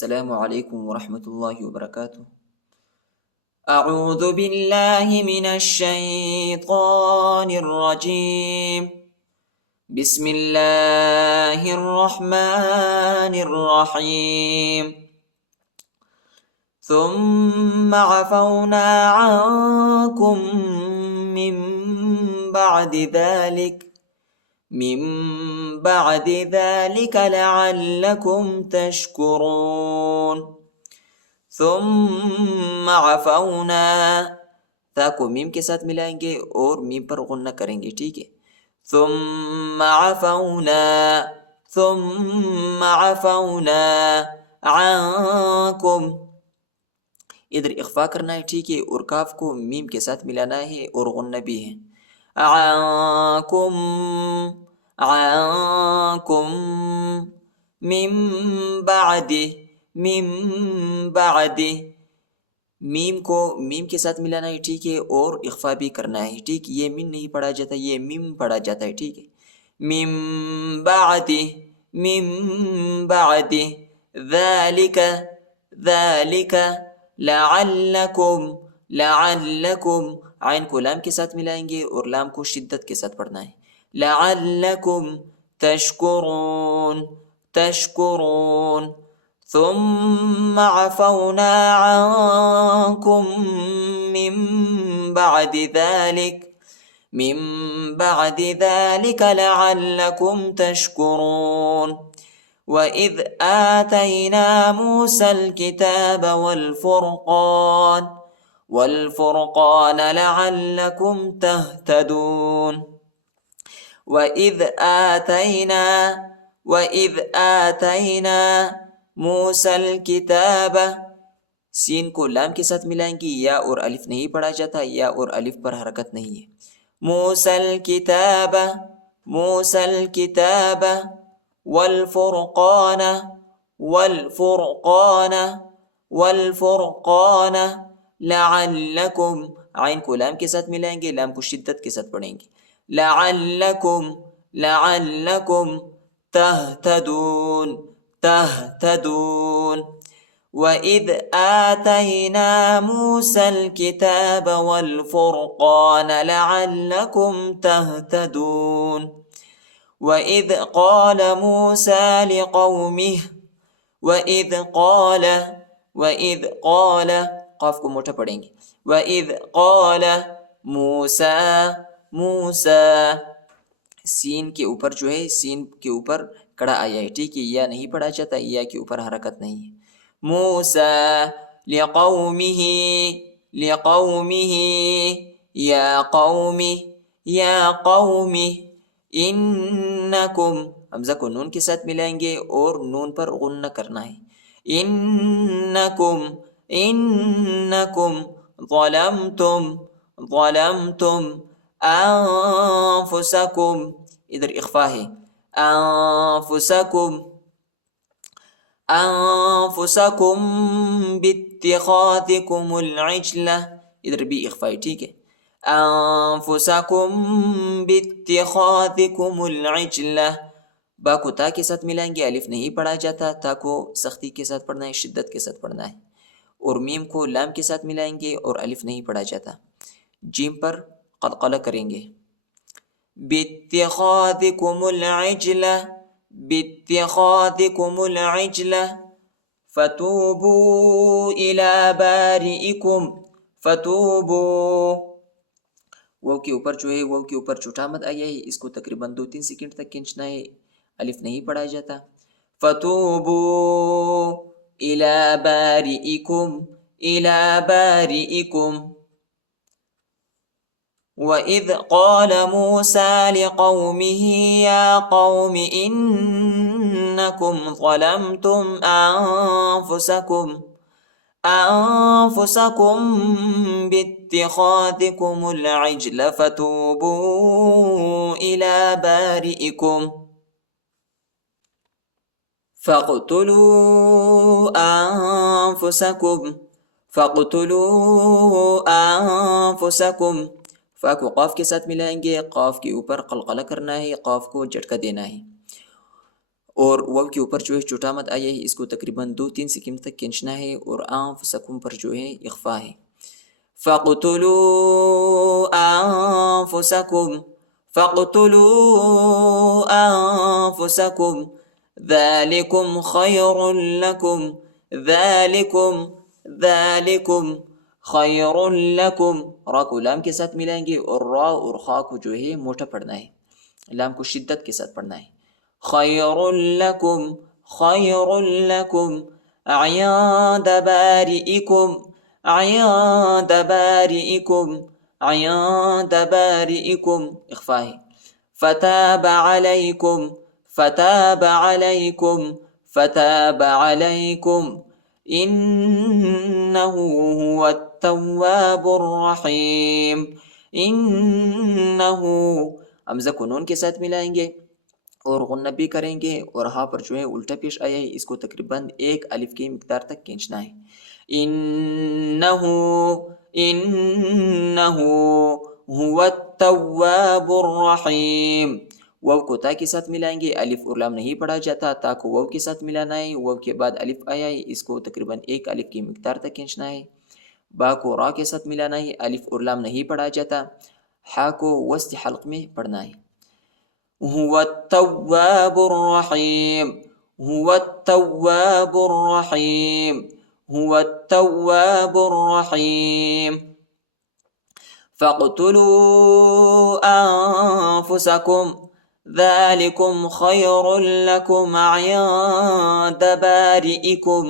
السلام علیکم ورحمۃ اللہ وبرکاتہ۔ اعوذ باللہ من الشیطان الرجیم، بسم اللہ الرحمن الرحیم۔ ثم عفونا عنکم من بعد ذلك لعلكم تشکرون۔ ثم عفونا، تا کو میم کے ساتھ ملائیں گے اور میم پر غنہ کریں گے، ٹھیک ہے۔ ثم عفونا عنکم، ادھر اخفا کرنا ہے، ٹھیک ہے، اور کاف کو میم کے ساتھ ملانا ہے اور غنہ بھی ہے۔ عنکم من بعد، میم کو میم کے ساتھ ملانا ہے، ٹھیک ہے، اور اخفا بھی کرنا ہے، ٹھیک، یہ میم نہیں پڑھا جاتا، یہ میم پڑھا جاتا ہے، ٹھیک ہے۔ من بعد ذالک لعلکم، عین کو لام کے ساتھ ملائیں گے اور لام کو شدت کے ساتھ پڑھنا ہے۔ لعلکم تشکرون۔ ثم عفونا عنکم من بعد ذلك لعلكم تشکرون۔ وَإِذْ آتَيْنَا مُوسَى الْكِتَابَ وَالْفُرْقَانَ لَعَلَّكُمْ تَهْتَدُونَ۔ وَإِذْ آتَيْنَا مُوسَى الْكِتَابَ، سین کو لام کے ساتھ ملائیں گی، یا اور الف نہیں پڑھا جاتا، یا اور الف پر حرکت نہیں ہے۔ موسى الكتاب والفرقان لعلکم، عین کو لام کے ساتھ ملائیں گے، لام کو شدت کے ساتھ پڑھیں گے۔ لعلکم تہتدون۔ وَإِذْ آتَيْنَا مُوسَى الْكِتَابَ وَالْفُرْقَانَ لَعَلَّكُمْ تَهْتَدُونَ۔ وَإِذْ قَالَ مُوسَى لِقَوْمِهِ، وَإِذْ قَالَ، قاف کو موٹا پڑھیں گے۔ وَإِذْ قَالَ موسیٰ، سین کے اوپر جو ہے، سین کے اوپر کڑا آیا ہے، ٹھیک ہے، یا نہیں پڑھا جاتا، یا کے اوپر حرکت نہیں ہے۔ موسیٰ لقومه یا قوم انکم، حمزہ کو نون کے ساتھ ملائیں گے اور نون پر غنہ کرنا ہے۔ انکم ظلمتم انفسکم، ادھر اخفا ہے، انفسکم باتخاذکم العجلہ، ادھر بھی اخفا ہے، ٹھیک ہے۔ انفسکم باتخاذکم العجلہ، با کو تا کے ساتھ ملائیں گے، الف نہیں پڑھا جاتا، تا کو سختی کے ساتھ پڑھنا ہے، شدت کے ساتھ پڑھنا ہے، اور میم کو لام کے ساتھ ملائیں گے اور الف نہیں پڑھا جاتا۔ جیم پر قلقلہ کریں گے۔ باتخاذکم العجلہ فتوبوا الی بارئکم، وہ کے اوپر جو ہے، وہ کے اوپر چھوٹا مد آیا ہے، اس کو تقریباً 2-3 سیکنڈ تک کھینچنا ہے، الف نہیں پڑھا جاتا۔ فتوبوا الی بارئکم۔ وَإِذْ قَالَ مُوسَى لِقَوْمِهِ يَا قَوْمِ إِنَّكُمْ ظَلَمْتُمْ أَنفُسَكُمْ بِاتِّخَاذِكُمُ الْعِجْلَ فَتُوبُوا إِلَى بَارِئِكُمْ فَاقْتُلُوا أَنفُسَكُمْ، فا کو قاف کے ساتھ ملائیں گے، قاف کے اوپر قلقلہ کرنا ہے، قاف کو جھٹکا دینا ہے، اور واو کے اوپر جو ہے چھوٹا مد آیا ہے، اس کو تقریباً 2-3 سیکنڈ تک کھینچنا ہے، اور انفسکم پر جو ہے اخفا ہے. فَاقْتُلُوا أَنفُسَكُمْ فَاقْتُلُوا أَنفُسَكُمْ ذَلِكُمْ خَيْرٌ لَكُمْ ذَلِكُمْ خَيْرٌ لَكُمْ. را کو لام کے ساتھ ملائیں گے، اور را اور خا کو جو ہے موٹا پڑھنا ہے، لام کو شدت کے ساتھ پڑھنا ہے. خَيْرٌ لَكُمْ عِنْدَ بَارِئِكُمْ اخفا ہے. فَتَابَ عَلَيْكُمْ إِنَّهُ هُوَ التَّوَّابُ الرَّحِيمُ. انہو حمزہ کو نون کے ساتھ ملائیں گے اور غنہ بھی کریں گے، اور ہاں پر جو ہے الٹا پیش آیا ہے، اس کو تقریباً 1 الف کی مقدار تک کھینچنا ہے. انہو هو التواب الرحیم. واو کو تا کے ساتھ ملائیں گے، الف اور لام نہیں پڑھا جاتا، تا کو واو کے ساتھ ملانا ہے، واو کے بعد الف آیا ہے، اس کو تقریباً 1 الف کی مقدار تک کھینچنا ہے. با کو را کے ساتھ ملانا ہے، الف اور لام نہیں پڑھا جاتا، ہا کو وسط حلق میں پڑھنا ہے. هو التواب الرحیم فَاقْتُلُوا أَنفُسَكُمْ ذَلِكُمْ خَيْرٌ لَكُمْ عِنْدَ بَارِئِكُمْ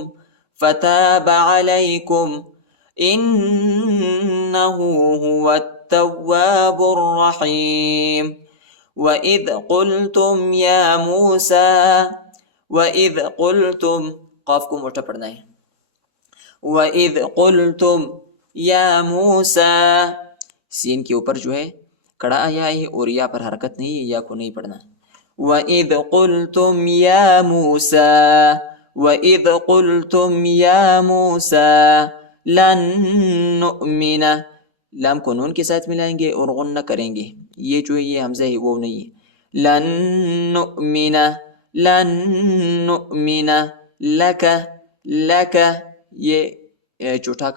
فَتَابَ عَلَيْكُمْ إِنَّهُ هُوَ التَّوَّابُ الرَّحِيمُ. وَإِذْ قُلْتُمْ قاف کو موٹا پڑھنا ہے. وَإِذْ قُلْتُمْ يَا مُوسَى، سین کے اوپر جو ہے کڑا آیا ہے اور یا پر حرکت نہیں ہے، یا کو نہیں پڑھنا. وَإِذْ قُلْتُمْ يَا مُوسَى لَن نُؤْمِنَ، لام کو نون کے ساتھ ملائیں گے اور غنہ کریں گے، یہ جو ہے یہ حمزہ ہے وہ نہیں ہے. لن نؤمن لک یہ چھوٹا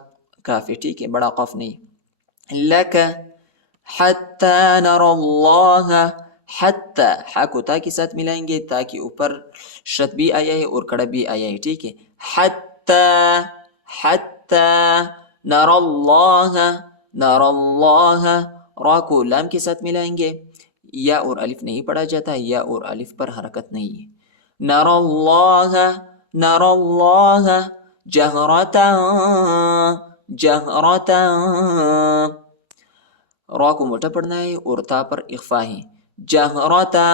کاف ہے، ٹھیک ہے، بڑا قاف نہیں. لک حتی نر اللہ، حتی ہا کو تا کے ساتھ ملائیں گے، تا کے اوپر شد بھی آیا ہے اور کڑا بھی آیا ہے، ٹھیک ہے. حتی نر اللہ، را کو لام کے ساتھ ملائیں گے، یا اور الف نہیں پڑھا جاتا، یا اور الف پر حرکت نہیں ہے. نر اللہ جہرتا، را کو موٹا پڑھنا ہے اور تا پر اخفا ہے. جہرتا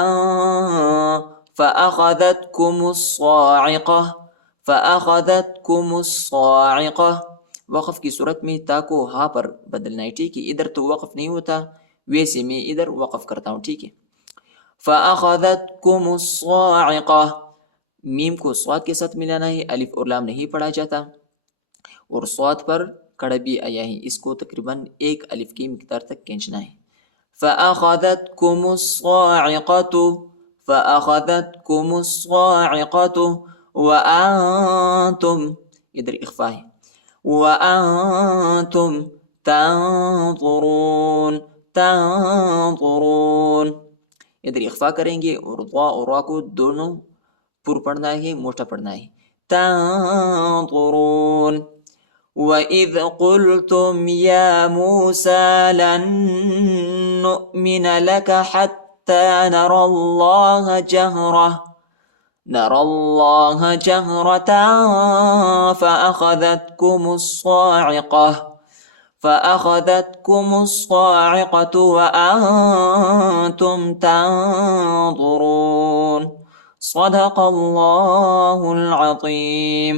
فأخذتكم الصاعقہ، وقف کی صورت میں تا کو ہا پر بدلنا ہے، ٹھیک ہے، ادھر تو وقف نہیں ہوتا، ویسے میں ادھر وقف کرتا ہوں، ٹھیک ہے. فأخذتكم الصاعقہ، میم کو صاد کے ساتھ ملانا ہے، الف اور لام نہیں پڑھا جاتا، اور صاد پر کڑا بھی آیا ہے، اس کو تقریباً 1 الف کی مقدار تک کھینچنا ہے. فأخذتكم الصاعقة وأنتم، ادھر اخفا ہے، وأنتم تنظرون، ادھر اخفا کریں گے اور ضا اور را کو دونوں پر پڑھنا ہے، موٹا پڑھنا ہے. تنظرون. وَإِذْ قُلْتُمْ يَا مُوسَى لَن نُؤْمِنَ لَكَ حَتَّى نَرَى اللَّهَ جَهْرَةً فَأَخَذَتْكُمُ الصَّاعِقَةُ وَأَنْتُمْ تَنظُرُونَ. صدق اللہ العظیم.